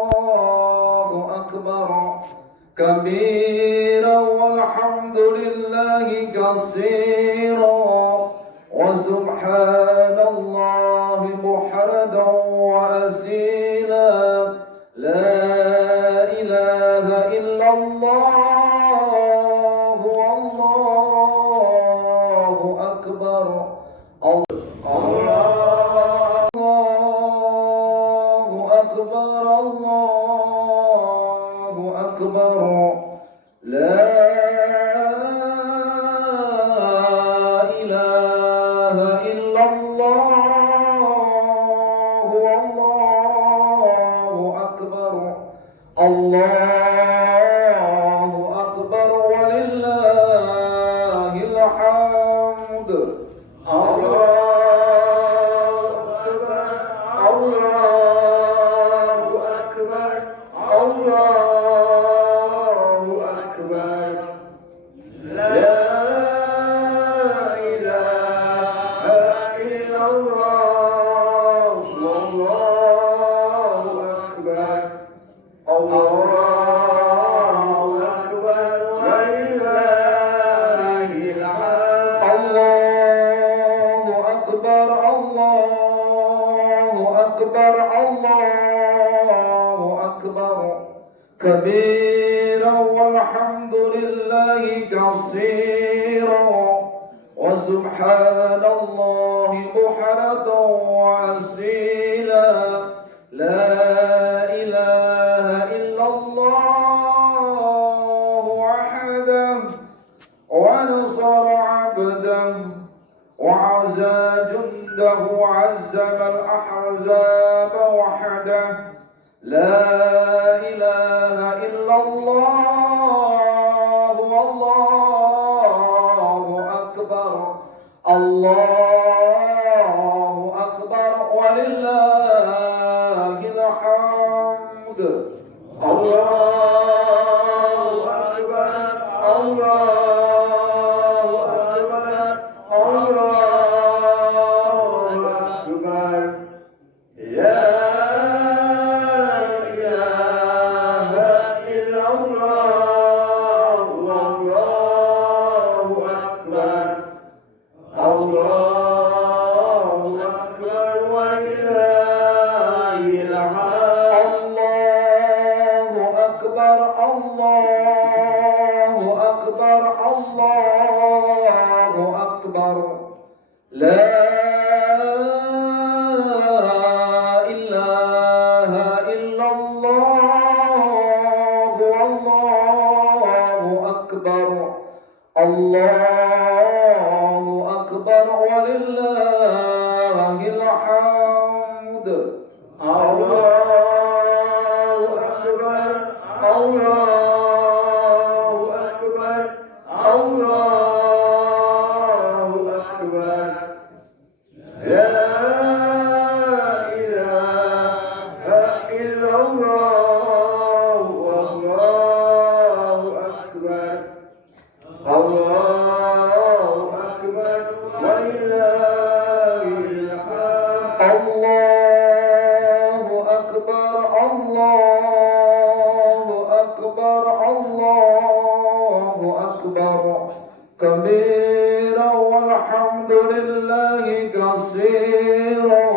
الله أكبر كبيرا والحمد لله كثيرا وسبحان الله بحردا وأسيلا لا إله إلا الله والله أكبر الله أكبر لا إله إلا الله والله أكبر الله أكبر ولله الحمد الله أكبر كبيرا والحمد لله كثيرا وسبحان الله بحرة وأسيلا لا إله إلا الله وحده ونصر عبده وعزى جنده عزم الأحزاب وحده لا إله إلا الله والله أكبر الله أكبر ولله الحمد الله أكبر الله أكبر الله أكبر لا إله إلا الله والله أكبر الله أكبر ولله الحمد الله أكبر الله أكبر الله أكبر لا إله إلا الله والله أكبر الله أكبر ولله الحمد الله أكبر الله أكبر الله أكبر لا إله إلا الله والله أكبر الله أكبر ولله الحمد الله أكبر الله أكبر الله أكبر كبيرا والحمد لله كثيرا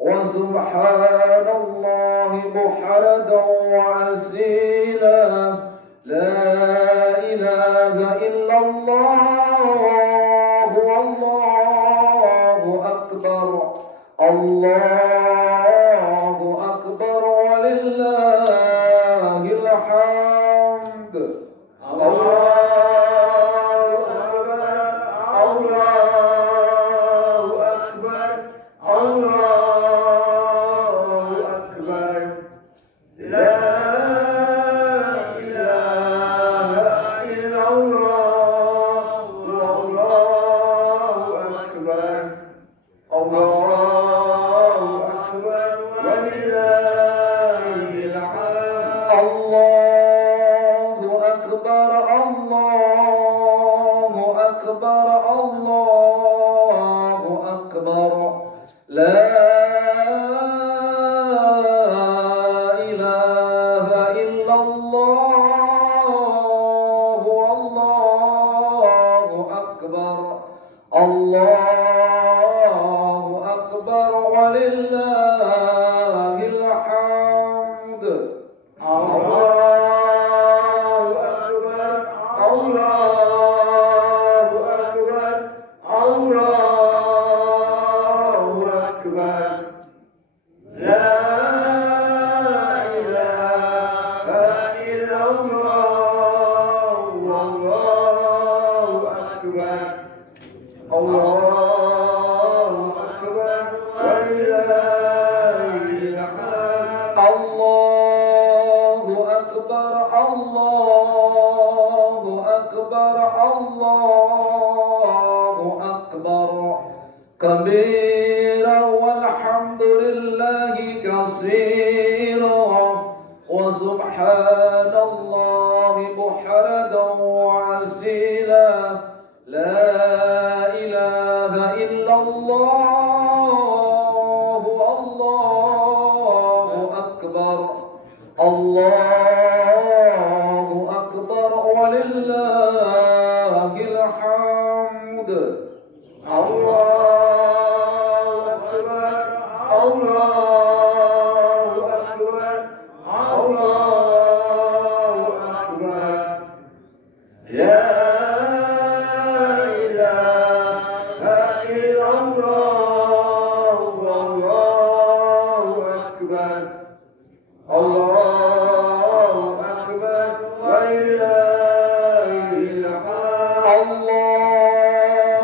وسبحان الله بحردا وأسيلا لا إله إلا الله والله أكبر الله أكبر ولله الحمد الله أكبر الله أكبر الله أكبر لا إله إلا الله والله أكبر الله Allahu Akbar, Allahu Akbar, Allahu Akbar. Kabira walhamdulillahi katsira wa subhanallahi buhradan wa asila. La ilaha illallah, Allahu Akbar, Allahu Akbar, walillahil hamd. Allahu Akbar, Allahu Akbar, Allahu Akbar. La ilaha illallah, Allahu Akbar, Allahu Akbar, wa ilahil hamd.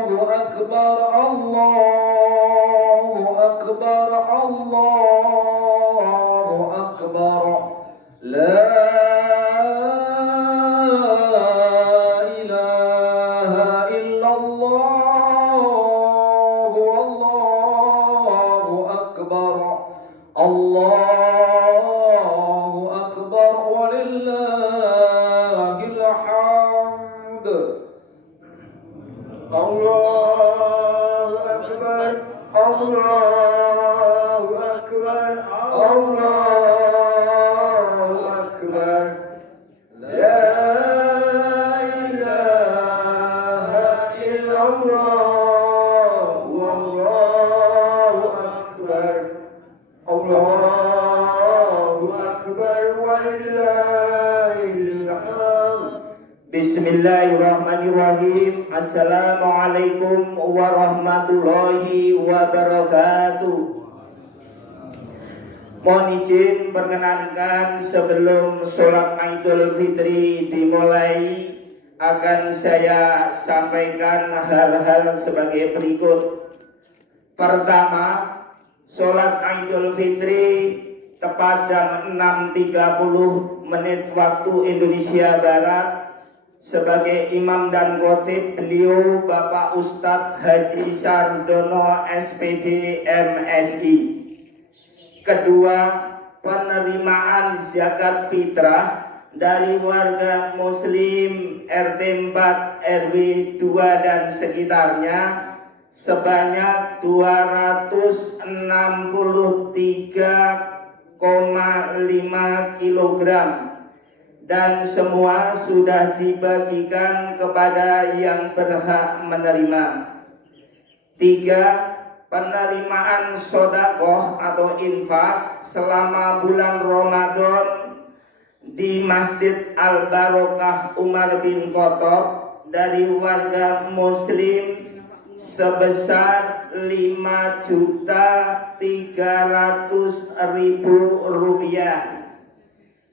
Allahu Akbar, Allahu Akbar, Allahu Akbar. La ilaha illallah, Allahu Akbar, Allahu Akbar, walillahil hamd. Allahu Akbar, Allahu Akbar, Allahu Akbar. La ilaha illallah, Allahu Akbar, Allahu Akbar, walillahil hamd. Bismillahirrahmanirrahim. Assalamualaikum warahmatullahi wabarakatuh. Mohon izin perkenankan sebelum sholat Idul Fitri dimulai akan saya sampaikan hal-hal sebagai berikut. Pertama, sholat Idul Fitri tepat jam 6.30 menit waktu Indonesia Barat. Sebagai imam dan khotib beliau Bapak Ustadz Haji Sardono SPD MSI. Kedua, penerimaan zakat fitrah dari warga muslim RT 4 RW 2 dan sekitarnya sebanyak 263,5 kilogram. Dan semua sudah dibagikan kepada yang berhak menerima. 3. Penerimaan sodakoh atau infak selama bulan Ramadan di Masjid Al-Barokah Umar bin Khattab dari warga muslim sebesar Rp5.300.000.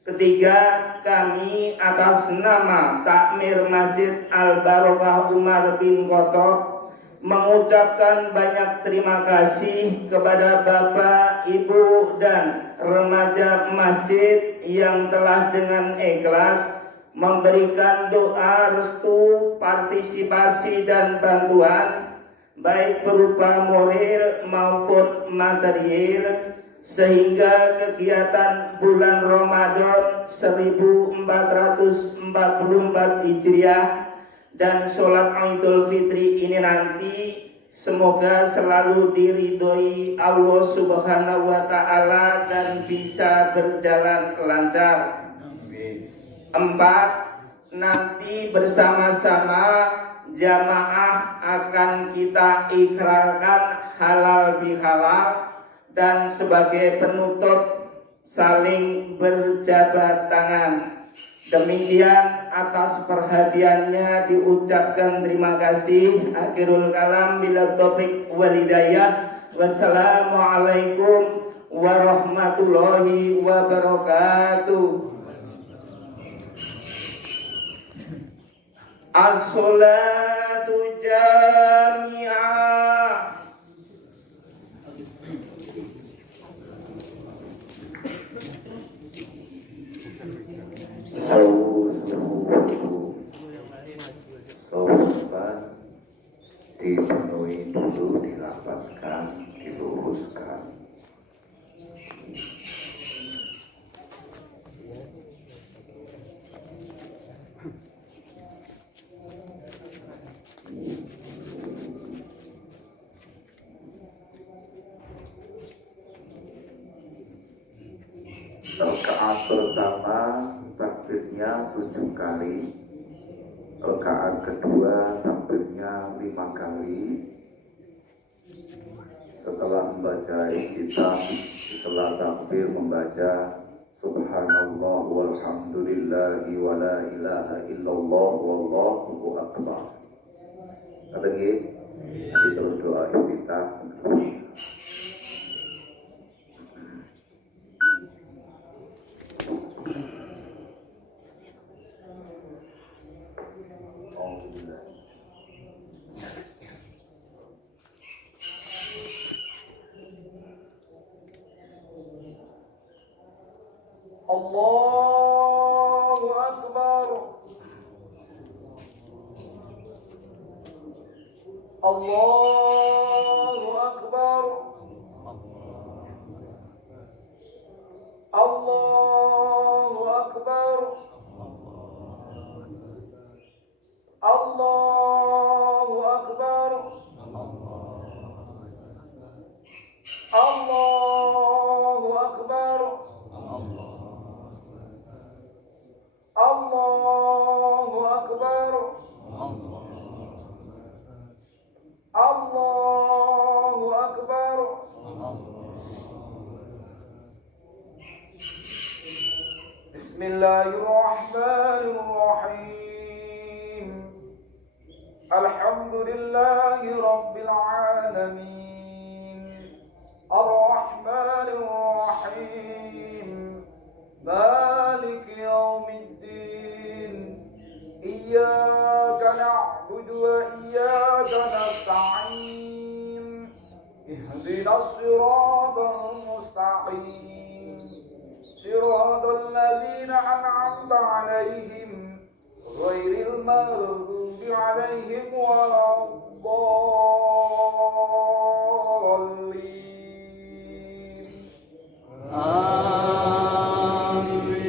Ketiga, kami atas nama Takmir Masjid Al-Barokah Umar bin Khattab mengucapkan banyak terima kasih kepada Bapak, Ibu, dan remaja masjid yang telah dengan ikhlas memberikan doa, restu, partisipasi, dan bantuan baik berupa moral maupun material, sehingga kegiatan bulan Ramadan 1444 Hijriah dan sholat Idul Fitri ini nanti semoga selalu diridhoi Allah Subhanahu wa Ta'ala dan bisa berjalan lancar. 4. Nanti bersama-sama jamaah akan kita ikrarkan halal bihalal, dan sebagai penutup saling berjabat tangan. Demikian atas perhatiannya diucapkan terima kasih. Akhirul kalam bila taufiq wal hidayah. Wassalamualaikum warahmatullahi wabarakatuh. As-salatu jami'ah. Rakaat pertama takbirnya 7 kali, rakaat kedua takbirnya 5 kali. Setelah membaca iftitah, setelah takbir membaca Subhanallah walhamdulillahi wa la ilaha illallah wallahu akbar. Kata nggih, nanti terus doa iftitah. Allahu Akbar. Allahu Akbar. Allahu Akbar. Allahu Akbar. Allahu Akbar. Allahu Akbar. Allahu Akbar. Bismillahirrahmanirrahim. Alhamdulillahi Rabbil Alamin. Ar-Rahmanir-Rahim. Maliki Yawmiddin. Iyyaka na'budu wa iyyaka nasta'in. Ihdinas siratal mustaqim. Siratal ladzina an'amta 'alaihim ghairil maghdubi 'alaihim waladdallin. Amin.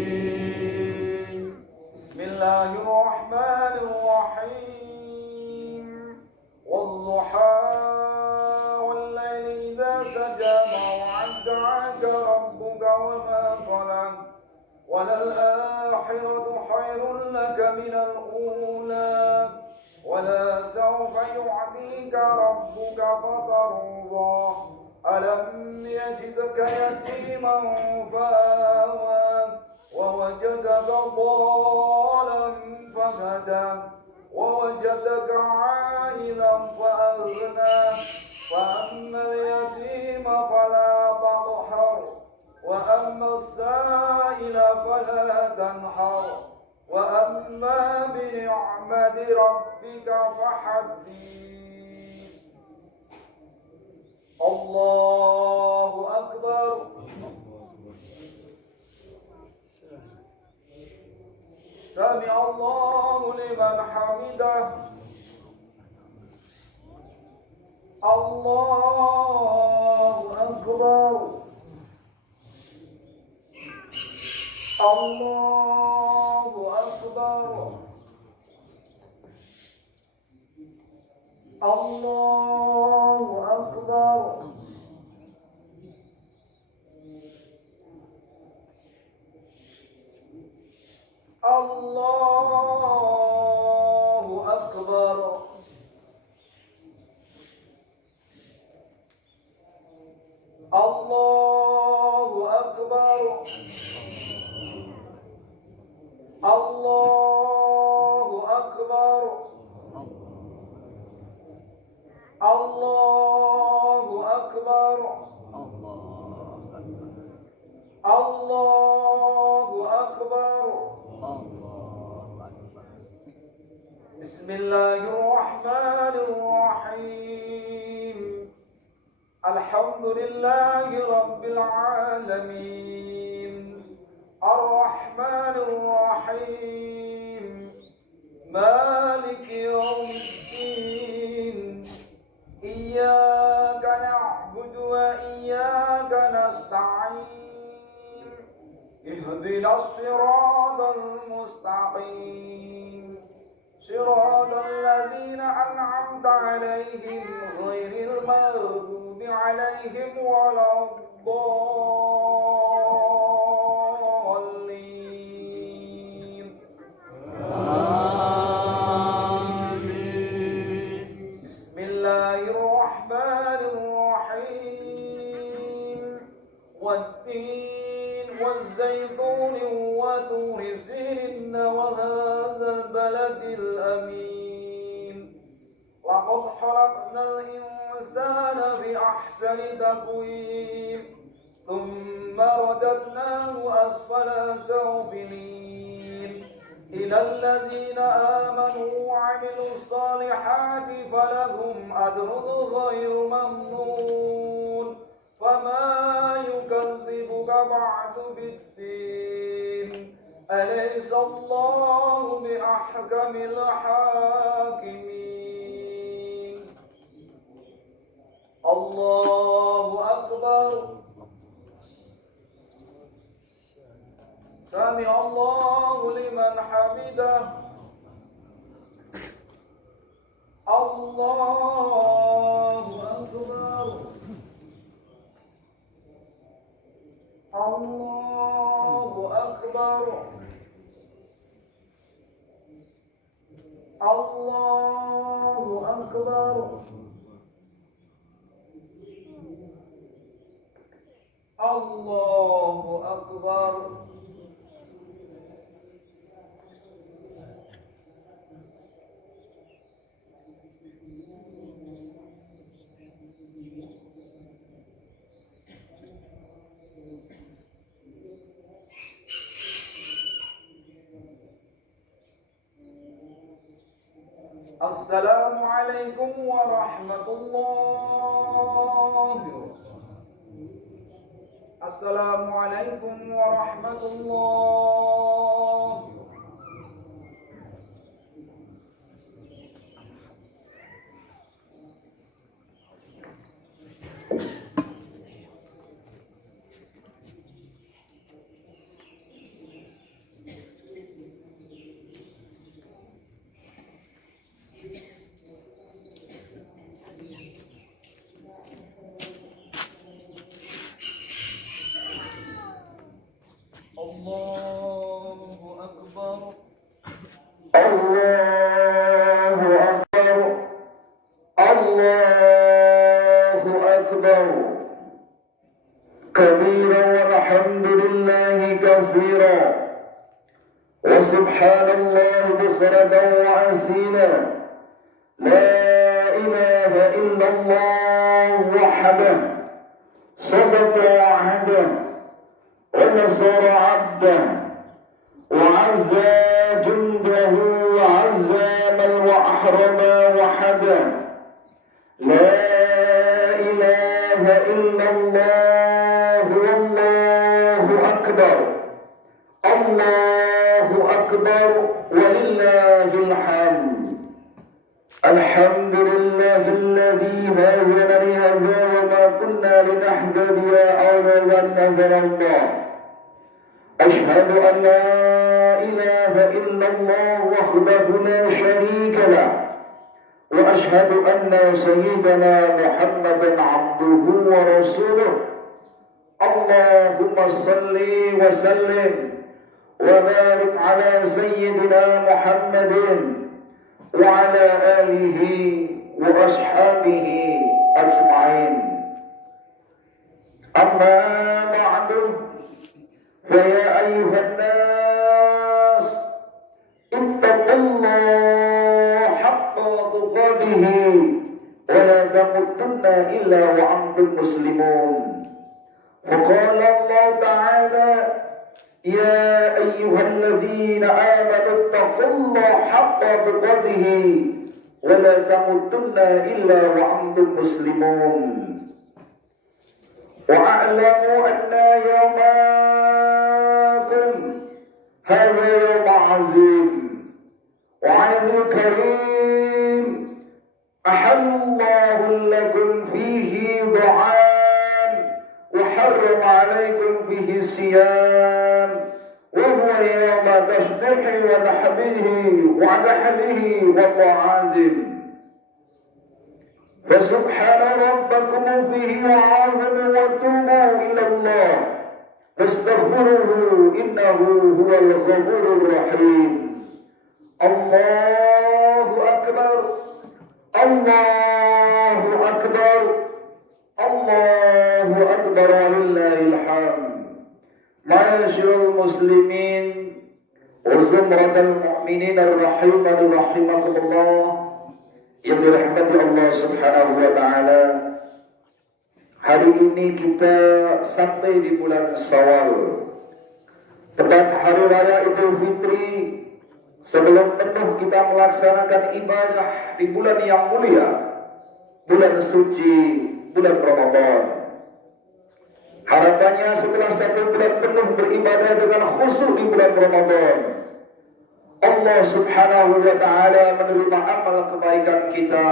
Bismillahirrahmanirrahim. Wadduha wal-laili idza saja ma wa'adaka rabbuka wa ma qala. Walal-akhiratu khairun laka minal ula. ولسوف يعطيك ربك فترضى ألم يجدك يتيما فآوى ووجدك ضالا فهدى ووجدك عائلا فأغنى فأما اليتيم فلا تقهر وأما السائل فلا تنحر وأما بنعمة ربك فحدث. الله أكبر. سمع الله لمن حمده. الله أكبر. الله أكبر. الله أكبر. الله أكبر. الله أكبر. الله أكبر. الله أكبر. الله أكبر. بسم الله الرحمن الرحيم. الحمد لله رب العالمين. الرحمن الرحيم. مالك يوم الدين. إياك نعبد وإياك نستعين. اهدنا الصراط المستقيم. صراط الذين أنعمت عليهم غير المغضوب عليهم ولا الضالين. والزيتون وطور سينين وهذا البلد الأمين لقد خلقنا الإنسان بأحسن تقويم ثم رددناه أسفل سافلين إلى الذين آمنوا وعملوا الصالحات فلهم أجر غير ممنون فما يكذبك بعد بالدين أليس الله بأحكم الحاكمين الله أكبر سمع الله لمن حمده الله أكبر الله أكبر الله أكبر الله أكبر السلام عليكم ورحمة الله. السلام عليكم ورحمة الله. الله أكبر الله أكبر الله أكبر كبيرا والحمد لله كثيرا وسبحان الله بكرة وأصيلا لا إله إلا الله وحده صدق وعده ونصر عبده وعز جنده وعز من وأحرم وحده لا إله إلا الله والله أكبر الله أكبر ولله الحمد الحمد لله الذي هدانا لهذا وما كنا لنهتدي لولا أن هدانا الله أشهد أن لا إله إلا الله وحده لا شريك له وأشهد أن سيدنا محمدا عبده ورسوله اللهم صل وسلم وبارك على سيدنا محمد وعلى آله وأصحابه أجمعين أما بعد فيا أيها الناس اتقوا الله حق تقاته ولا تموتن إلا وأنتم مسلمون فقال الله تعالى يا أيها الذين آمنوا اتقوا الله حق تقاته ولا تموتن إلا وأنتم مسلمون واعلموا أن يومكم هذا يوم عظيم وعيد كريم أحل الله لكم فيه ضعام وحرم عليكم فيه الصيام وهو يوم تشريح ونحبه ونحله وطعام فسبحان ربكم فيه وعظم وتوبوا إلى الله واستغفروه إنه هو الغفور الرحيم الله أكبر الله أكبر الله أكبر ولله الحمد Ma'asyiral muslimin wa zumratal mu'minin rahimakumullah yang dirahmati Allah Subhanahu wa taala. Hari ini kita sampai di bulan Syawal, tepat hari raya Idul Fitri. Sebelum penuh kita melaksanakan ibadah di bulan yang mulia, bulan suci, bulan Ramadan. Harapannya setelah satu bulan penuh beribadah dengan khusyuk di bulan Ramadan, Allah Subhanahu wa taala menerima amal kebaikan kita.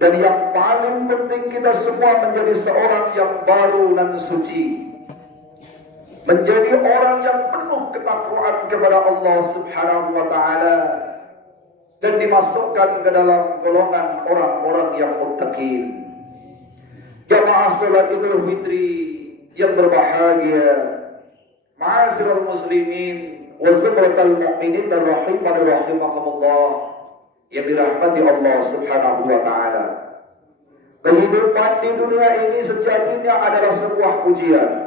Dan yang paling penting, kita semua menjadi seorang yang baru dan suci, menjadi orang yang penuh ketakwaan kepada Allah Subhanahu wa taala, dan dimasukkan ke dalam golongan orang-orang yang muttaqin. Jamaah salat Idul Fitri yang berbahagia, ma'asyiral muslimin wa zumratal mu'minin rahimakumullah yang dirahmati Allah Subhanahu wa taala. Kehidupan di dunia ini sejatinya adalah sebuah ujian,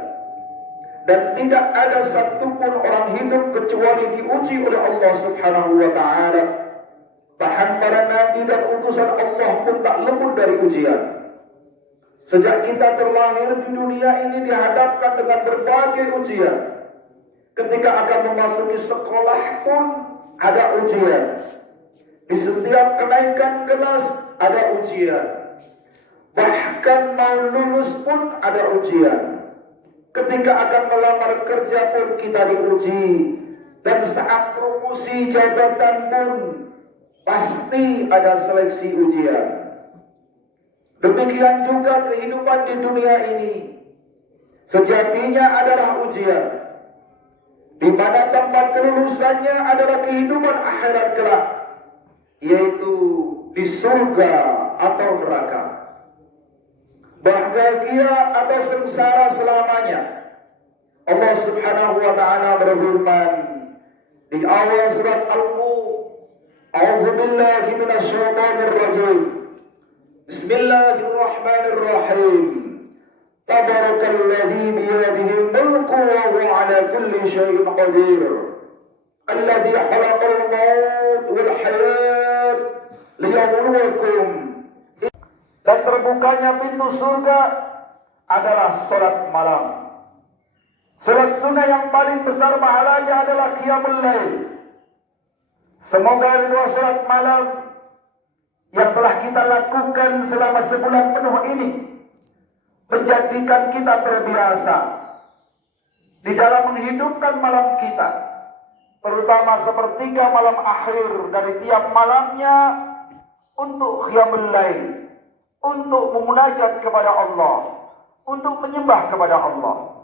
dan tidak ada satupun orang hidup kecuali diuji oleh Allah Subhanahu wa taala. Bahkan para nabi dan utusan Allah pun tak luput dari ujian. Sejak kita terlahir di dunia ini dihadapkan dengan berbagai ujian. Ketika akan memasuki sekolah pun ada ujian. Di setiap kenaikan kelas ada ujian. Bahkan mau lulus pun ada ujian. Ketika akan melamar kerja pun kita diuji. Dan saat promosi jabatan pun pasti ada seleksi ujian. Demikian juga kehidupan di dunia ini sejatinya adalah ujian, di mana tempat kelulusannya adalah kehidupan akhirat kelak, yaitu di surga atau neraka, bahagia atau sengsara selamanya. Allah Subhanahu wa taala berfirman di awal surat Al-Mulk, A'udzu billahi minasyaitonir rajim. Bismillahirrahmanirrahim. Tabarakalladzi biyadihi mulku wa huwa ala kulli syai'in qadir. Alladzi khalaqal maut wal hayat liyabluwakum. Dan terbukanya pintu surga adalah salat malam. Salat sunnah yang paling besar pahalanya adalah qiyamul lail. Semoga ridho salat malam yang telah kita lakukan selama sebulan penuh ini menjadikan kita terbiasa di dalam menghidupkan malam kita, terutama sepertiga malam akhir dari tiap malamnya, untuk qiyamul lail, untuk memunajat kepada Allah, untuk menyembah kepada Allah.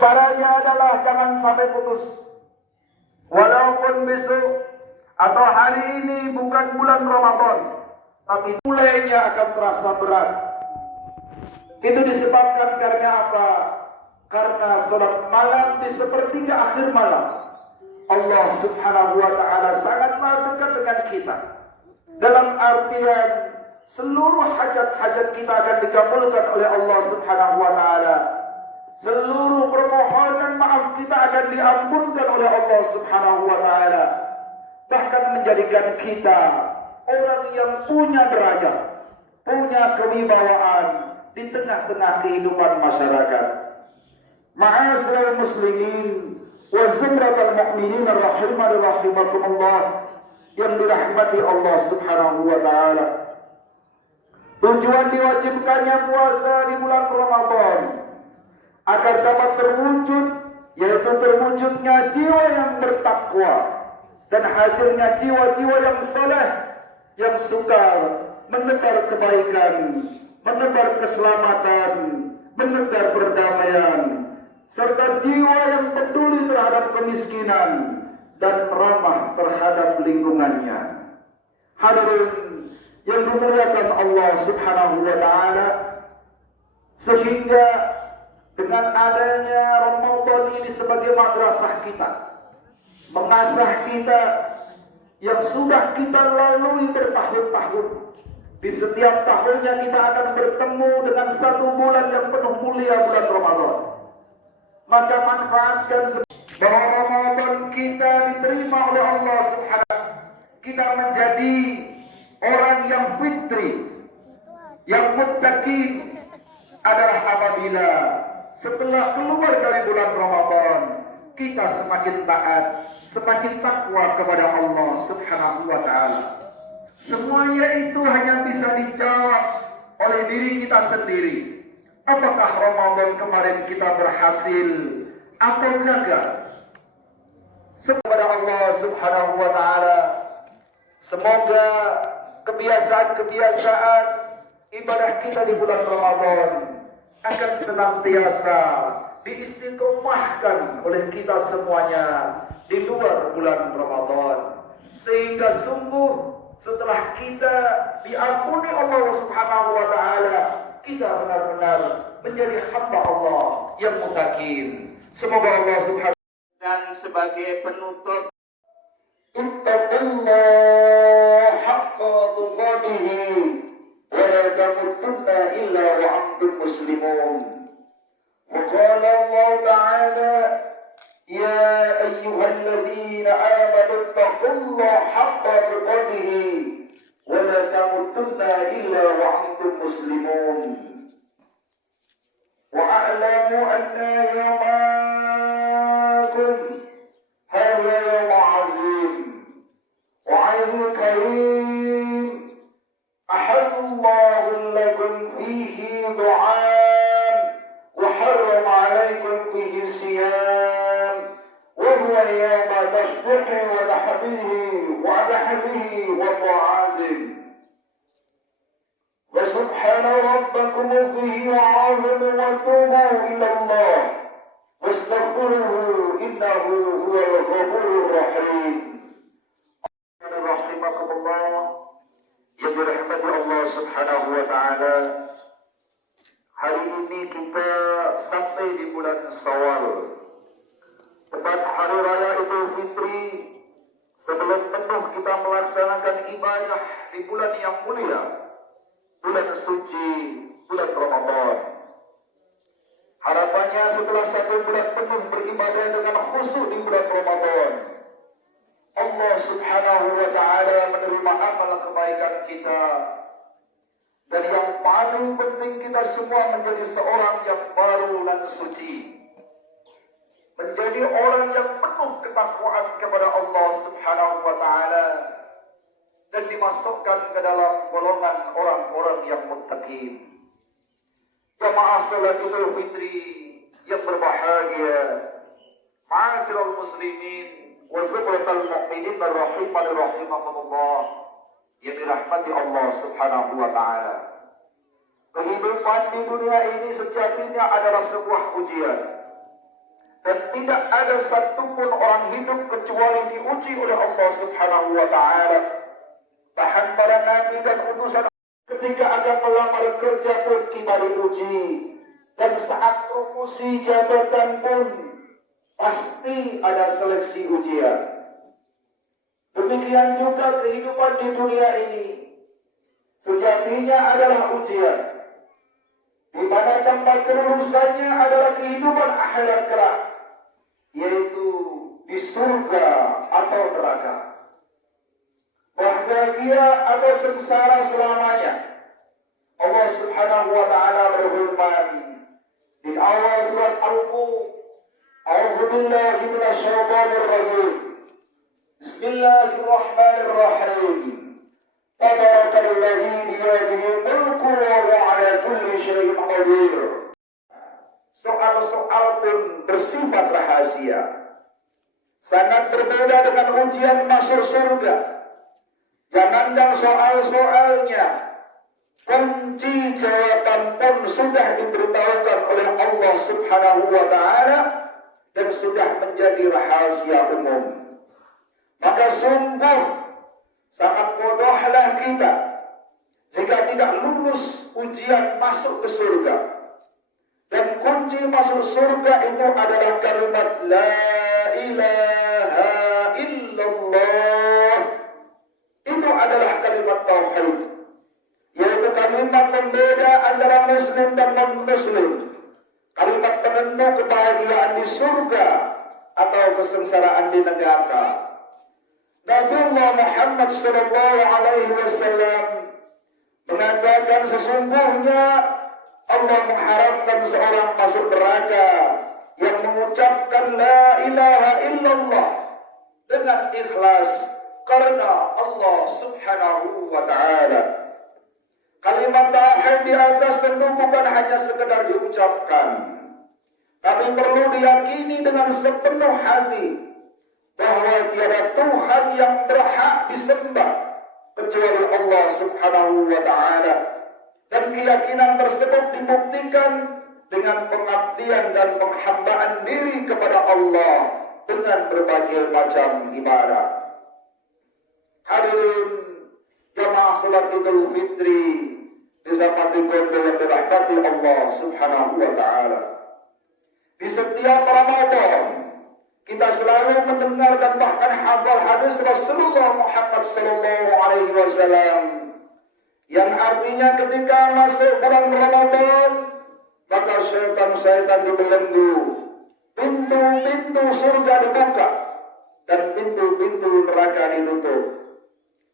Caranya adalah jangan sampai putus. Walaupun besok atau hari ini bukan bulan Ramadan, tapi mulainya akan terasa berat. Itu disebabkan karena apa? Karena salat malam di sepertiga akhir malam, Allah Subhanahu wa taala sangatlah dekat dengan kita. Dalam artian seluruh hajat-hajat kita akan dikabulkan oleh Allah Subhanahu wa taala. Seluruh permohonan maaf kita akan diampunkan oleh Allah Subhanahu wa taala. Bahkan menjadikan kita orang yang punya derajat, punya kewibawaan di tengah-tengah kehidupan masyarakat. Ma'asyiral muslimin wa zumratal mu'minin rahimakumullah yang dirahmati Allah Subhanahu wa taala. Tujuan diwajibkannya puasa di bulan Ramadan agar dapat terwujud, yaitu terwujudnya jiwa yang bertakwa dan hadirnya jiwa-jiwa yang saleh, yang suka menebar kebaikan, menebar keselamatan, menebar perdamaian, serta jiwa yang peduli terhadap kemiskinan dan ramah terhadap lingkungannya. Hadirin yang dimuliakan Allah Subhanahu wa taala, sehingga dengan adanya Ramadan ini sebagai madrasah kita, mengasah kita yang sudah kita lalui bertahun-tahun. Di setiap tahunnya kita akan bertemu dengan satu bulan yang penuh mulia, bulan Ramadan. maka manfaatkan bahwa Ramadan kita diterima oleh Allah Subhanahu. Kita menjadi orang yang fitri, yang muttaqin adalah apabila setelah keluar dari bulan Ramadan kita semakin taat, semakin takwa kepada Allah Subhanahu wa taala. Semuanya itu hanya bisa dijawab oleh diri kita sendiri. Apakah Ramadan kemarin kita berhasil atau gagal? Kepada Allah Subhanahu wa taala, semoga kebiasaan-kebiasaan ibadah kita di bulan Ramadan akan senantiasa diistiqomahkan oleh kita semuanya di luar bulan Ramadan, sehingga sungguh setelah kita diampuni Allah Subhanahu wa taala, kita benar-benar menjadi hamba Allah yang muttaqin. Semoga Allah Subhanahu. Dan sebagai penutup, ittaqullah haqqa tuqatih wa la tamutunna illa wa antum muslimun. Wa qala Allah ta'ala ya ayyuhallazina amanu ittaqullaha haqqa tuqatih wa la tamutunna illa wa antum muslimun. Wa a'lamu anna yawmakum hadha yawm 'azim wa 'aydun karim ahallallahu lakum fihi du'an wa harrama 'alaykum fihi siyam wa huwa yawma tashbihi wa tahbihi wa adhabihi wa ta'azim. وسبحان ربكم فيه وعظم وتوبوا إلى الله واستغفروه إنه هو الغفور الرحيم. رحمكم الله yang dirahmati Allah Subhanahu wa taala. Hari ini kita sampai di bulan Syawal, tepat hari raya Idul Fitri. Sebelum penuh kita melaksanakan ibadah di bulan yang mulia, bulan suci, bulan Ramadan. Harapannya setelah 1 bulan penuh beribadah dengan khusyuk di bulan Ramadan, Allah Subhanahu wa taala menerima amal kebaikan kita. Dan yang paling penting, kita semua menjadi seorang yang baru dan suci, menjadi orang yang penuh ketakwaan kepada Allah Subhanahu wa taala, dan dimasukkan ke dalam golongan orang-orang yang muttaqin. Jamaah salat Idul Fitri yang berbahagia, ma'asyiral muslimin wa zubratal mu'minin rahimakumullah, yang dirahmati Allah Subhanahu wa taala. Kehidupan di dunia ini sejatinya adalah sebuah ujian, dan tidak ada satupun orang hidup kecuali diuji oleh Allah Subhanahu wa taala. Bahkan para nabi dan utusan ketika akan melamar kerja pun kita diuji, dan saat promosi jabatan pun pasti ada seleksi ujian. Demikian juga kehidupan di dunia ini sejatinya adalah ujian, di mana tempat kelulusannya adalah kehidupan akhirat kelak, yaitu di surga atau neraka, bahagia atau sengsara selamanya. Allah Subhanahu wa taala berfirman di awal surat Al-Mulk, A'udzu billahi minasy syaithanir rajim. Bismillahirrahmanirrahim. Tabarakalladzi biyadihi mulku wa huwa 'ala kulli syai'in qadir. Soal-soal pun bersifat rahasia, sangat berbeda dengan ujian masuk surga. Jangankan soal-soalnya, kunci jawaban pun sudah diberitahukan oleh Allah Subhanahu wa taala dan sudah menjadi rahasia umum. Maka sungguh sangat bodohlah kita jika tidak lulus ujian masuk ke surga. Dan kunci masuk surga itu adalah kalimat la ilaha illallah. Itu adalah kalimat tauhid, yaitu kalimat pembeda antara muslim dan non-muslim, kalimat penentu tentu kebahagiaan di surga atau kesengsaraan di neraka. Nabi Muhammad sallallahu alaihi wasallam mengatakan sesungguhnya Allah mengharapkan seorang masuk neraka yang mengucapkan la ilaha illallah dengan ikhlas karena Allah subhanahu wa ta'ala. Kalimat tauhid di atas tentu bukan hanya sekedar diucapkan, tapi perlu diyakini dengan sepenuh hati bahwa tiada Tuhan yang berhak disembah kecuali Allah subhanahu wa ta'ala. Dan keyakinan tersebut dibuktikan dengan pengabdian dan penghambaan diri kepada Allah dengan berbagai macam ibadah. Hadirin jamaah salat Idul Fitri disapati kondo yang dirahmati Allah subhanahu wa ta'ala. Di setiap Ramadan kita selalu mendengar dan bahkan hafal hadis Rasulullah Muhammad sallallahu alaihi wasallam yang artinya ketika masuk bulan Ramadan maka syaitan-syaitan dibelenggu, pintu-pintu surga dibuka dan pintu-pintu neraka ditutup.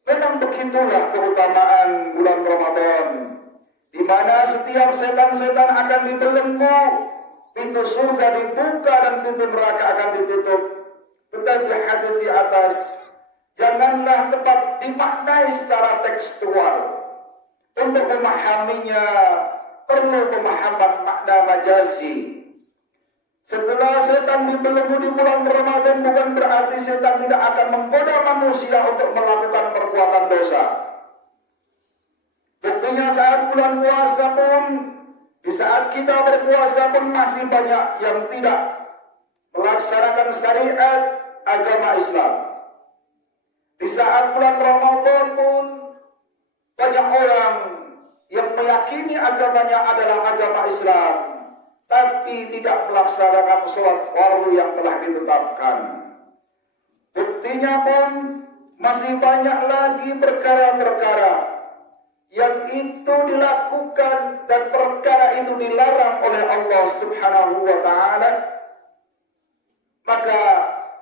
Memang begitulah keutamaan bulan Ramadan, di mana setiap setan-setan akan dibelenggu, pintu surga dibuka dan pintu neraka akan ditutup. Tetapi hadis di atas janganlah tepat dimaknai secara tekstual. Untuk memahaminya perlu pemahaman makna majazi. Setelah setan dibelenggu di bulan Ramadan bukan berarti setan tidak akan menggoda manusia untuk melakukan perbuatan dosa. Buktinya saat bulan puasa pun, di saat kita berpuasa pun masih banyak yang tidak melaksanakan syariat agama Islam. Di saat bulan Ramadan pun banyak orang yang meyakini agamanya adalah agama Islam, tapi tidak melaksanakan sholat fardu yang telah ditetapkan. Buktinya pun masih banyak lagi perkara-perkara yang itu dilakukan dan perkara itu dilarang oleh Allah subhanahu wa ta'ala. Maka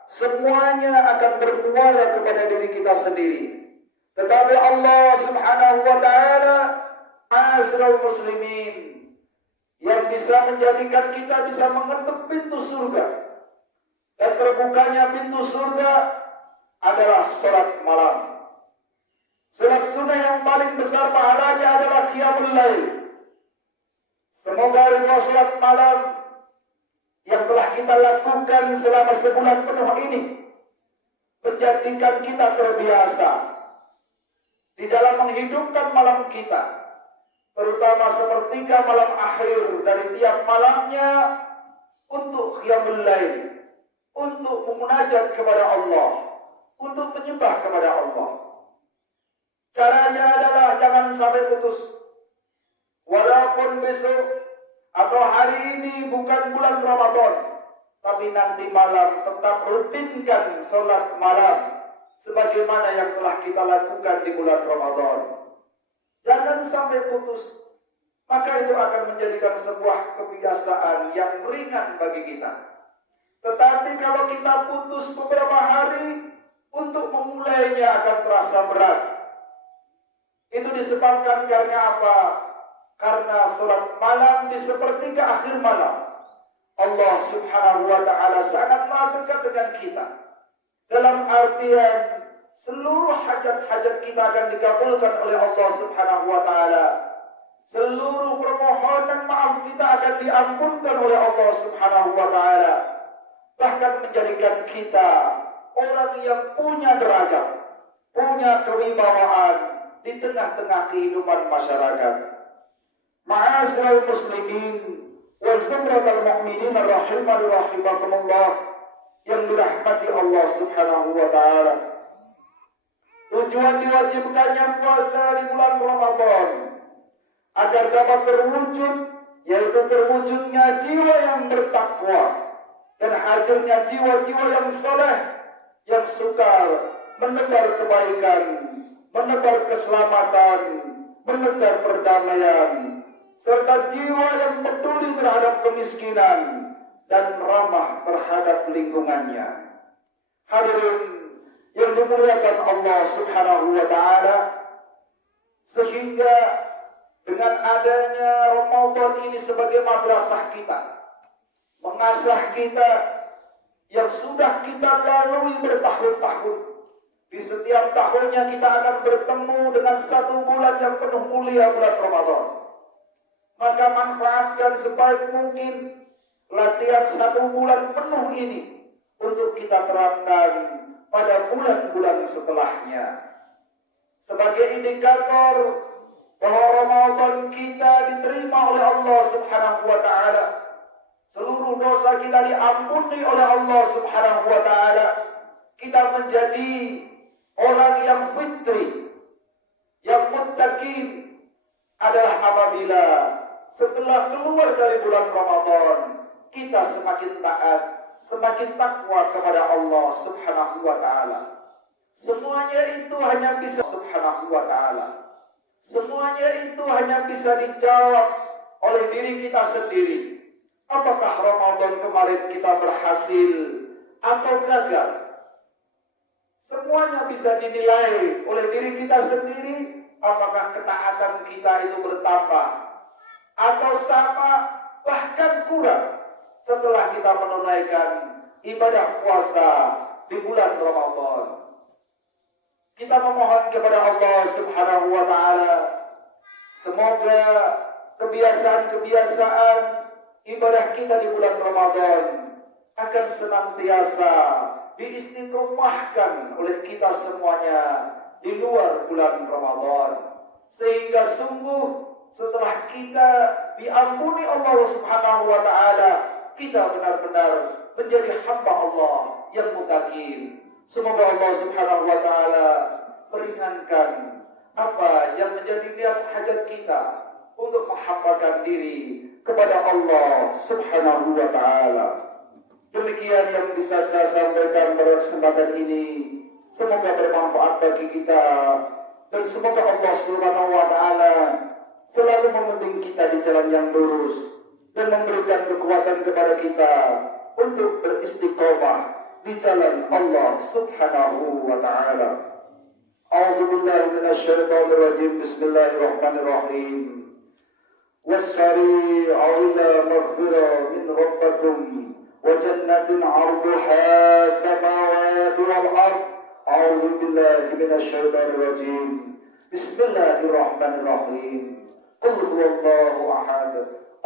semuanya akan bermuara kepada diri kita sendiri. Tetapi Allah subhanahu wa ta'ala asrul muslimin yang bisa menjadikan kita bisa mengetuk pintu surga. Dan terbukanya pintu surga adalah sholat malam. Sholat sunnah yang paling besar pahalanya adalah qiyamul lail. Semoga ridho sholat malam yang telah kita lakukan selama sebulan penuh ini menjadikan kita terbiasa di dalam menghidupkan malam kita, terutama sepertiga malam akhir dari tiap malamnya untuk qiyamul lail, untuk memunajat kepada Allah, untuk menyembah kepada Allah. Caranya adalah jangan sampai putus. Walaupun besok atau hari ini bukan bulan Ramadan, tapi nanti malam tetap rutinkan sholat malam sebagaimana yang telah kita lakukan di bulan Ramadan. Jangan sampai putus. Maka itu akan menjadikan sebuah kebiasaan yang ringan bagi kita. Tetapi kalau kita putus beberapa hari, untuk memulainya akan terasa berat. Itu disebabkan karena apa? Karena sholat malam di sepertiga akhir malam, Allah subhanahu wa ta'ala sangatlah dekat dengan kita. Dalam artian seluruh hajat-hajat kita akan dikabulkan oleh Allah subhanahu wa ta'ala. Seluruh permohonan maaf kita akan diampunkan oleh Allah subhanahu wa ta'ala. Bahkan menjadikan kita orang yang punya derajat, punya kewibawaan di tengah-tengah kehidupan masyarakat. Ma'asyiral muslimin wa zumratal mu'minin rahimani rahimakumullah yang dirahmati Allah subhanahu wa ta'ala. Tujuan diwajibkannya puasa di bulan Ramadan agar dapat terwujud, yaitu terwujudnya jiwa yang bertakwa dan hadirnya jiwa-jiwa yang saleh yang suka menebar kebaikan, menebar keselamatan, menebar perdamaian, serta jiwa yang peduli terhadap kemiskinan dan ramah terhadap lingkungannya. Hadirin yang dimuliakan Allah Subhanahu wa taala, sehingga dengan adanya Ramadan ini sebagai madrasah kita, mengasah kita yang sudah kita lalui bertahun-tahun. Di setiap tahunnya kita akan bertemu dengan satu bulan yang penuh mulia, bulan Ramadan. Maka manfaatkan sebaik mungkin latihan satu bulan penuh ini untuk kita terapkan pada bulan-bulan setelahnya. Sebagai indikator bahwa Ramadan kita diterima oleh Allah Subhanahu wa taala. Seluruh dosa kita diampuni oleh Allah Subhanahu wa taala. Kita menjadi orang yang fitri, yang muttaqin adalah apabila setelah keluar dari bulan Ramadan kita semakin taat, semakin takwa kepada Allah Subhanahu wa taala. Semuanya itu hanya bisa Subhanahu wa taala. Semuanya itu hanya bisa dijawab oleh diri kita sendiri. Apakah Ramadan kemarin kita berhasil atau gagal? Semuanya bisa dinilai oleh diri kita sendiri. Apakah ketaatan kita itu bertambah atau sama, bahkan kurang setelah kita menunaikan ibadah puasa di bulan Ramadan. Kita memohon kepada Allah Subhanahu wa taala, semoga kebiasaan-kebiasaan ibadah kita di bulan Ramadan akan senantiasa diistiqomahkan oleh kita semuanya di luar bulan Ramadan, sehingga sungguh setelah kita diampuni Allah Subhanahu wa taala, kita benar-benar menjadi hamba Allah yang muttaqin. Semoga Allah Subhanahu wa taala meringankan apa yang menjadi niat hajat kita untuk menghambakan diri kepada Allah Subhanahu wa taala. Demikian yang bisa saya sampaikan pada kesempatan ini. Semoga bermanfaat bagi kita, dan semoga Allah Subhanahu wa taala selalu membimbing kita di jalan yang lurus dan memberikan kekuatan kepada kita untuk beristiqomah di jalan Allah Subhanahu wa taala. A'udzu billahi minasyaitonir rajim. Bismillahirrahmanirrahim. Wasari'u ila maghfirah min rabbikum wa jannatin 'arduha samawati wal ard. A'udzu billahi minasyaitonir rajim. Bismillahirrahmanirrahim. Qul huwallahu ahad.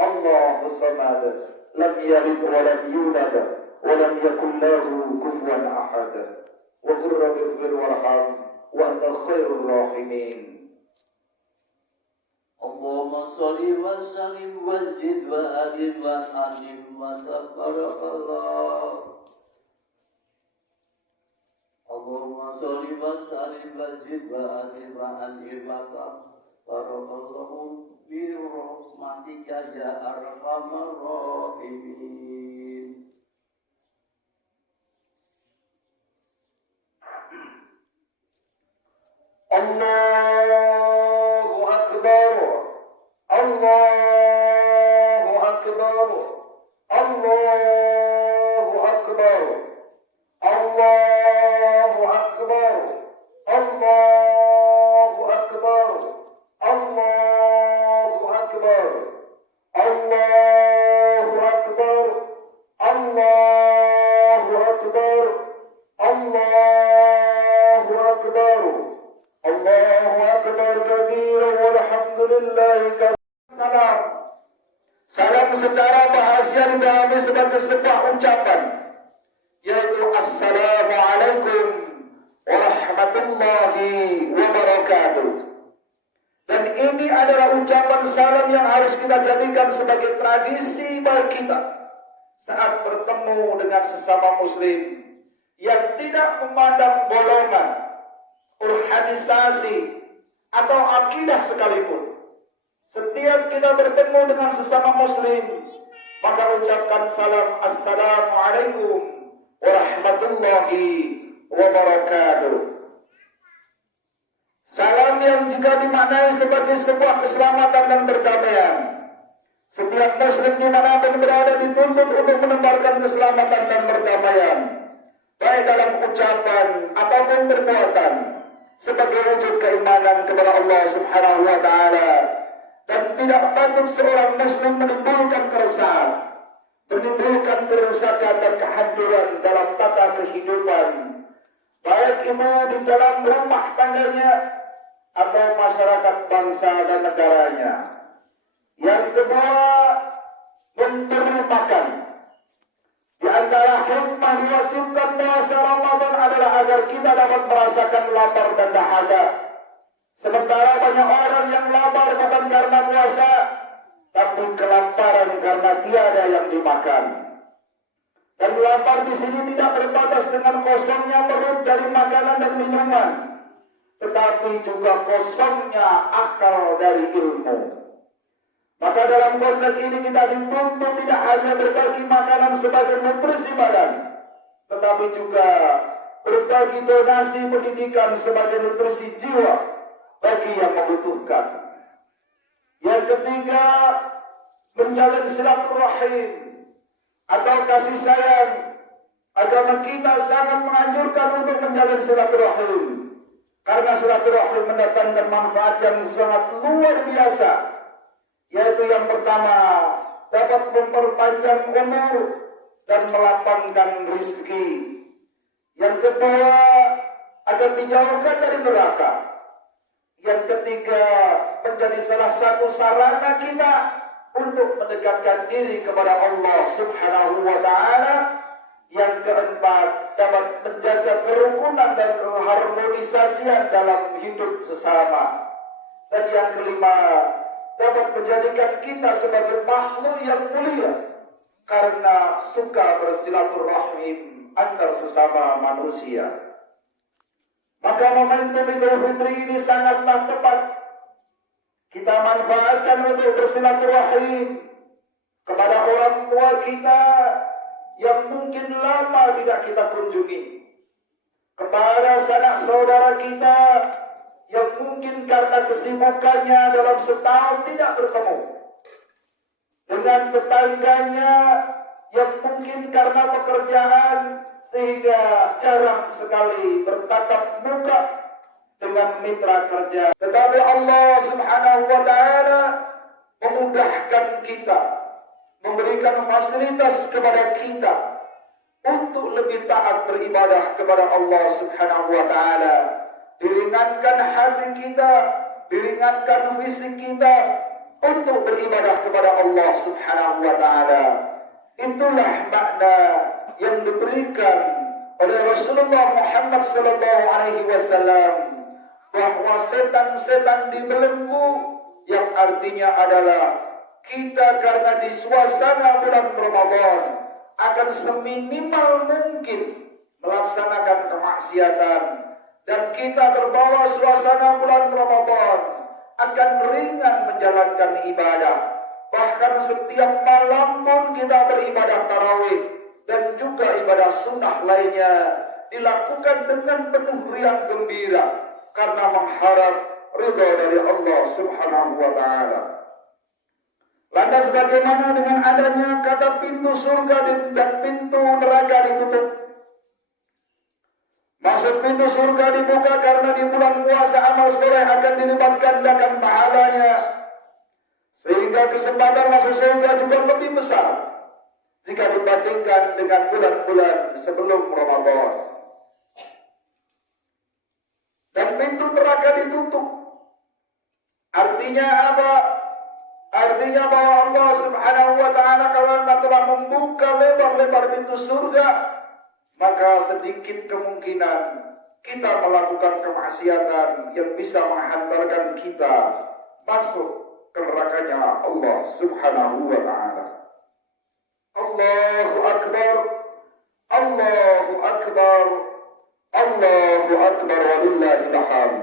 Allahus samad. Lam yalid wa lam yulad. ولم يكن له كفوا أحد وقل رب اغفر وارحم وأنت خير الراحمين. اللهم صل وسلم وزد وأزد وأنعم وتبارك الله. اللهم صل وسلم وزد وأزد وأنعم وتبارك الله برحمتك يا أرحم الراحمين. Allahu Akbar, Allahu Akbar, Allahu Akbar, Allahu Akbar, Allahu Akbar, Allahu Akbar, Allahu Akbar, Allahu Akbar, Allahu Akbar. Allahu Akbar kabira walhamdulillahi katsiran. Salam secara bahasa dipahami sebagai sebuah ucapan, yaitu Assalamualaikum warahmatullahi wabarakatuh. Dan ini adalah ucapan salam yang harus kita jadikan sebagai tradisi bagi kita saat bertemu dengan sesama muslim yang tidak memandang golongan, organisasi atau akidah sekalipun. Setiap kita bertemu dengan sesama muslim, maka ucapkan salam Assalamualaikum warahmatullahi wabarakatuh. Salam yang juga dimaknai sebagai sebuah keselamatan dan perdamaian. Setiap muslim dimanapun berada dituntut untuk menebarkan keselamatan dan perdamaian, baik dalam ucapan ataupun perbuatan, sebagai wujud keimanan kepada Allah Subhanahu wa Ta'ala. Dan tidak patut seorang muslim menimbulkan keresahan, menimbulkan kerusakan dan kehancuran dalam tata kehidupan, baik itu di dalam rumah tangganya atau masyarakat bangsa dan negaranya. Yang kedua, memberi makan. Di antara hikmah diwajibkan puasa Ramadan adalah agar kita dapat merasakan lapar dan dahaga. Sementara banyak orang yang lapar bukan karena puasa, tapi kelaparan karena tiada yang dimakan. Dan lapar di sini tidak terbatas dengan kosongnya perut dari makanan dan minuman, tetapi juga kosongnya akal dari ilmu. Maka dalam konteks ini kita dituntut tidak hanya berbagi makanan sebagai nutrisi badan, tetapi juga berbagi donasi pendidikan sebagai nutrisi jiwa bagi yang membutuhkan. Yang ketiga, menjalin silaturahim atau kasih sayang. Agama kita sangat menganjurkan untuk menjalin silaturahim, karena silaturahim mendatangkan manfaat yang sangat luar biasa. Yaitu yang pertama, dapat memperpanjang umur dan melapangkan rezeki. Yang kedua, agar dijauhkan dari neraka. Yang ketiga, menjadi salah satu sarana kita untuk mendekatkan diri kepada Allah Subhanahu wa Ta'ala. Yang keempat, dapat menjaga kerukunan dan keharmonisasian dalam hidup sesama. Dan yang kelima, dapat menjadikan kita sebagai makhluk yang mulia karena suka bersilaturahim antar sesama manusia. Maka momentum Idul Fitri ini sangatlah tepat kita manfaatkan untuk bersilaturahim kepada orang tua kita yang mungkin lama tidak kita kunjungi, kepada sanak saudara kita yang mungkin karena kesibukannya dalam setahun tidak bertemu, dengan tetangganya yang mungkin karena pekerjaan sehingga jarang sekali bertatap muka, dengan mitra kerja. Tetapi Allah Subhanahu wa Ta'ala memudahkan kita, memberikan fasilitas kepada kita untuk lebih taat beribadah kepada Allah Subhanahu wa Ta'ala. Diringankan hati kita, diringankan fisik kita untuk beribadah kepada Allah Subhanahu wa Ta'ala. Itulah makna yang diberikan oleh Rasulullah Muhammad sallallahu alaihi wasallam, bahwa setan-setan dibelenggu, yang artinya adalah kita karena di suasana bulan Ramadan akan seminimal mungkin melaksanakan kemaksiatan. Dan kita terbawa suasana bulan Ramadan akan ringan menjalankan ibadah. Bahkan setiap malam pun kita beribadah tarawih dan juga ibadah sunnah lainnya dilakukan dengan penuh riang gembira karena mengharap ridha dari Allah Subhanahu wa Ta'ala. Lantas bagaimana dengan adanya kata pintu surga dan pintu neraka ditutup? Maksud pintu surga dibuka karena di bulan puasa amal soleh akan dilipat gandakan pahalanya, sehingga kesempatan masuk surga juga lebih besar jika dibandingkan dengan bulan-bulan sebelum Ramadan. Dan pintu neraka ditutup. Artinya apa? Artinya bahwa Allah Subhanahu wa Ta'ala karena telah membuka lebar-lebar pintu surga, maka sedikit kemungkinan kita melakukan kemaksiatan yang bisa menghantarkan kita masuk ke nerakanya Allah Subhanahu wa Ta'ala. Allahu Akbar, Allahu Akbar, Allahu Akbar, walillahil hamd.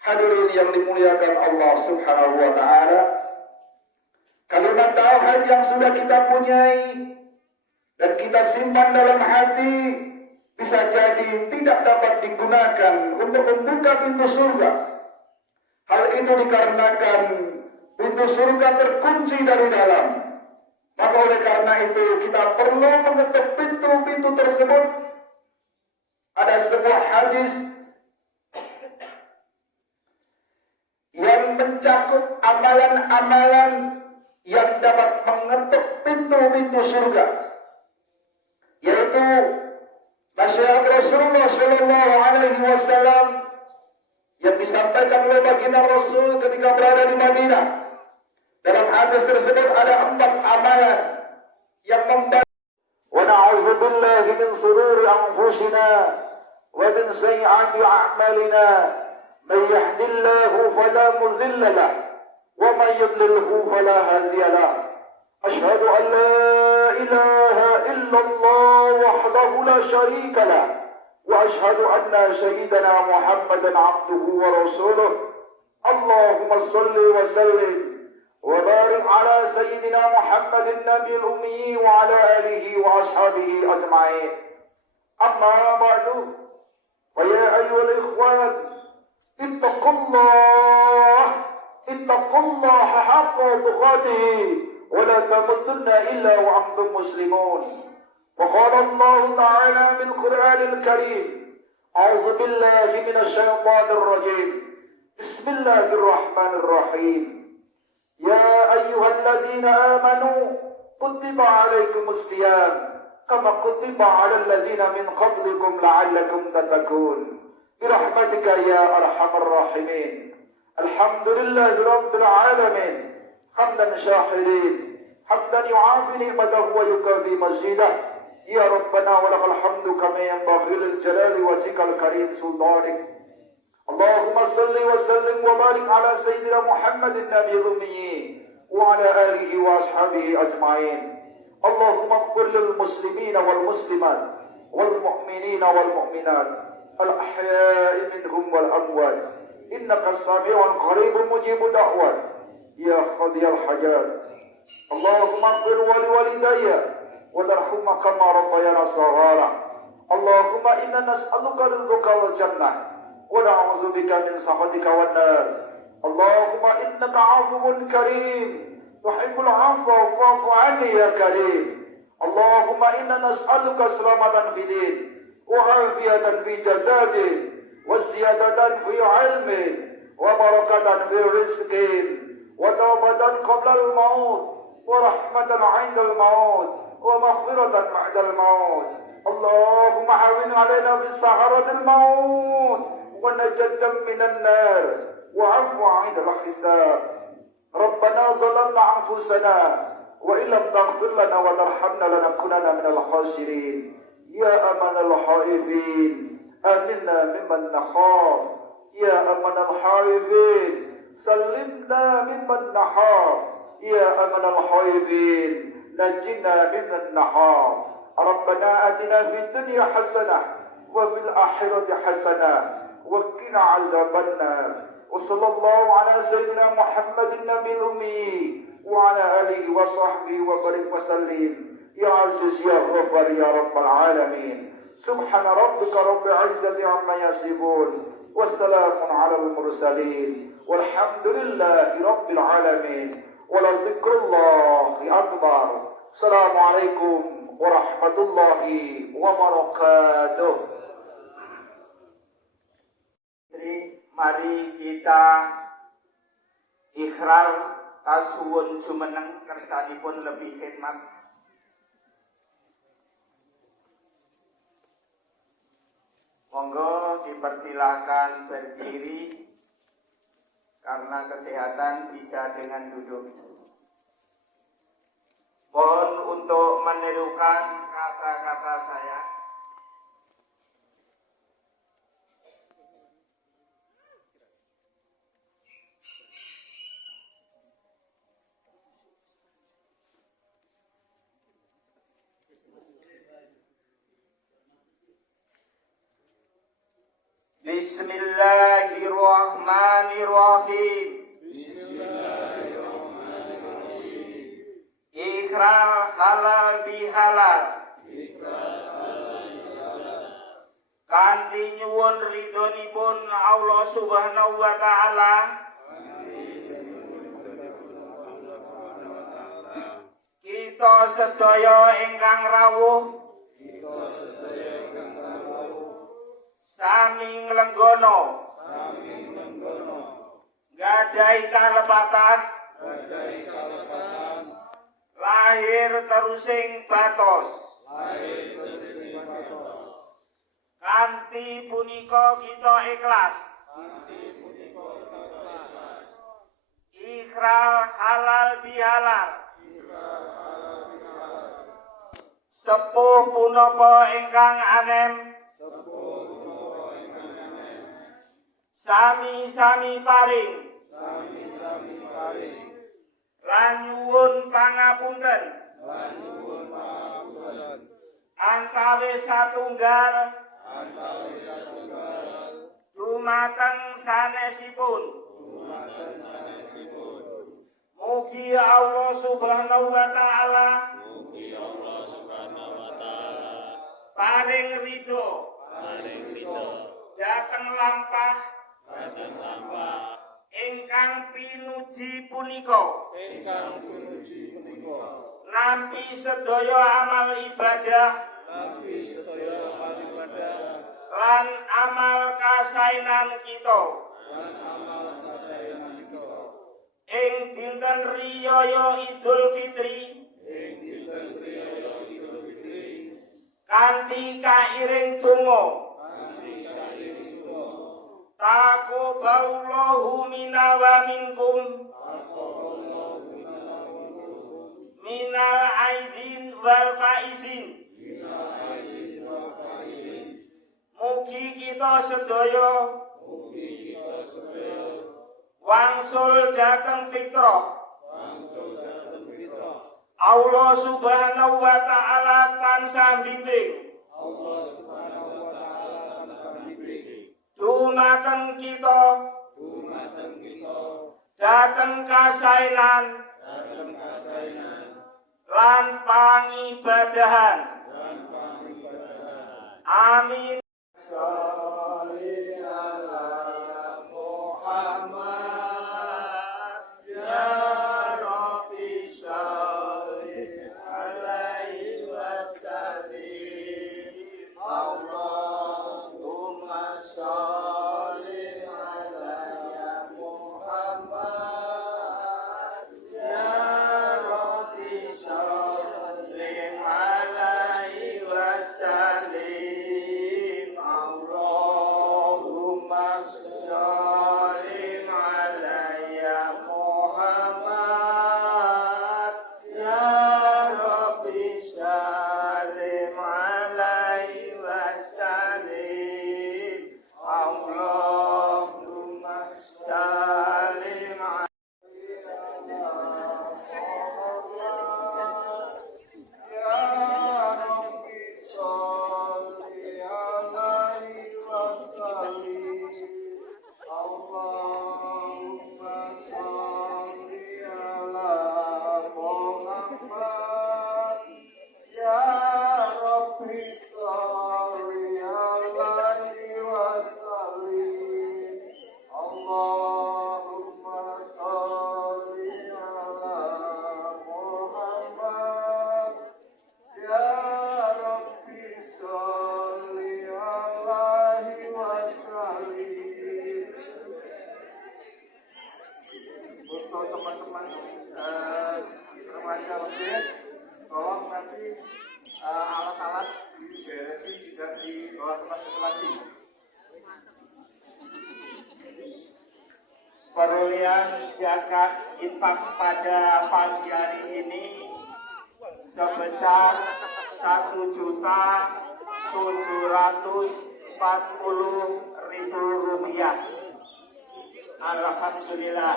Hadirin yang dimuliakan Allah Subhanahu wa Ta'ala, kalimat tauhid yang sudah kita punyai dan kita simpan dalam hati bisa jadi tidak dapat digunakan untuk membuka pintu surga. Hal itu dikarenakan Pintu surga terkunci dari dalam. Maka oleh karena itu kita perlu mengetuk pintu-pintu tersebut. Ada sebuah hadis yang mencakup amalan-amalan yang dapat mengetuk pintu-pintu surga, yaitu nasihat Rasulullah Sallallahu Alaihi Wasallam yang disampaikan oleh baginda Rasul ketika berada di Madinah. Dalam hadis tersebut ada 4 amalan yang membantu. Wa na'udzu billahi min shururi anfusina wa min sayyi'ati a'malina. Man yahdihillahu fala mudilla lahu wa man yudlilhu fala hadiya lahu. Asyhadu an la ilaha illallah wahdahu la syarika lahu wa asyhadu anna sayyidana Muhammadan 'abduhu wa rasuluh. Allahumma shalli wa sallim وبارك على سيدنا محمد النبي الأمي وعلى آله وأصحابه أجمعين. أما بعد فيا أيها الإخوان اتقوا الله حق تقاته ولا تموتن إلا وأنتم مسلمون. وقال الله تعالى في القرآن الكريم أعوذ بالله من الشيطان الرجيم بسم الله الرحمن الرحيم. يا أيها الذين آمنوا كتب عليكم الصيام كما كتب على الذين من قبلكم لعلكم تتقون برحمتك يا أرحم الراحمين. الحمد لله رب العالمين حمدا شاكرين حمدا يعافي نعمته ويكافي مزيده. يا ربنا ولك الحمد كما ينبغي للجلال وجهك الكريم سلطانك. اللهم صل وسلم وبارك على سيدنا محمد النبي الأمي وعلى آله وأصحابه أجمعين. اللهم اغفر للمسلمين والمسلمات والمؤمنين والمؤمنات الأحياء منهم والأموات إنك السميع قريب مجيب دعوات يا قاضي الحاجات. اللهم اغفر ولوالدي وارحمهما كما ربيانا صغارا. اللهم إنا نسألك رضاك والجنة ونعوذ بك من سخطك والنار. اللهم إنك عفو كريم تحب العفو فاعف عني يا كريم. اللهم إنا نسألك سلامة في دين وعافية في جسد وزيادة في علم وبركة في رزق وتوبة قبل الموت ورحمة عند الموت ومغفرة بعد الموت. اللهم هون علينا بسهرة الموت ونجد من النار وعفو عند الحساب. ربنا ظلمنا أنفسنا وإن لم تغفر لنا وترحمنا لنكونن من الخاسرين. يا أمن الخائفين آمنا ممن نخاف. يا أمن الخائفين سلمنا ممن نخاف. يا أمن الخائفين نجنا ممن نخاف. ربنا آتنا في الدنيا حسنة وفي الآخرة حسنة وقنا عذاب النار. وصلى الله على سيدنا محمد النبي الأمي وعلى آله وصحبه وبارك وسلم. يا عزيز يا غفار يا رب العالمين. سبحان ربك رب العزة عما يصفون والسلام على المرسلين والحمد لله رب العالمين ولذكر الله أكبر. السلام عليكم ورحمة الله وبركاته. Mari kita ikrar kasuwun jumeneng kersanipun lebih khidmat. Monggo dipersilakan berdiri karena kesehatan bisa dengan duduk. Mohon untuk menirukan kata-kata saya. Bismillahirrahmanirrahim. Ikrar halal bihalal. Kanthi nyuwun ridhonipun Allah Subhanahu wa taala. kita sedaya ingkang rawuh sami nglenggana gadhahi kalepatan lahir terusing batos kanthi punika kita ikhlas ikrar halal bihalal sepuh punapa ingkang anem sami-sami paring lan nyuwun pangapunten antawis satunggal dumateng sanesipun mugi Allah Subhanahu wa taala paring ridho dhateng lampah ingkang pinuji punika nampi sedaya amal ibadah lan amal kasainan kita ing dinten riyaya Idul Fitri kanthi kairing donga taqabbalallahu minna wa minkum minal aidin wal faizin. Mugi kita sedaya wangsul dhateng fitrah Allah Subhanahu wa taala tansah bimbing dumateng kita dhateng kasainan lan pangibadahan amin. Untuk teman-teman remaja masjid, tolong nanti alat-alat diberesin tidak di bawah tempat lagi. Perolehan zakat infak pada pagi hari ini sebesar 1.740.000 rupiah. Alhamdulillah.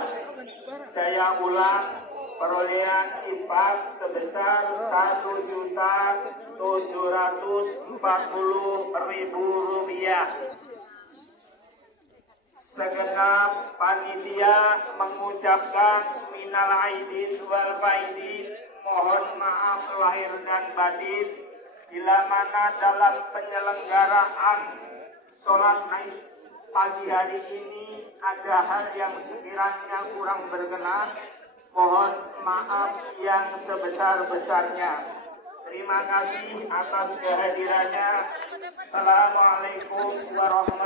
Saya ulang, perolehan infak sebesar 1.740.000 rupiah. Segenap panitia mengucapkan minal aidin wal faizin, mohon maaf lahir dan batin bila mana dalam penyelenggaraan sholat Id pagi hari ini ada hal yang sekiranya kurang berkenan, Mohon maaf yang sebesar-besarnya. Terima kasih atas kehadirannya. Assalamualaikum warahmatullahi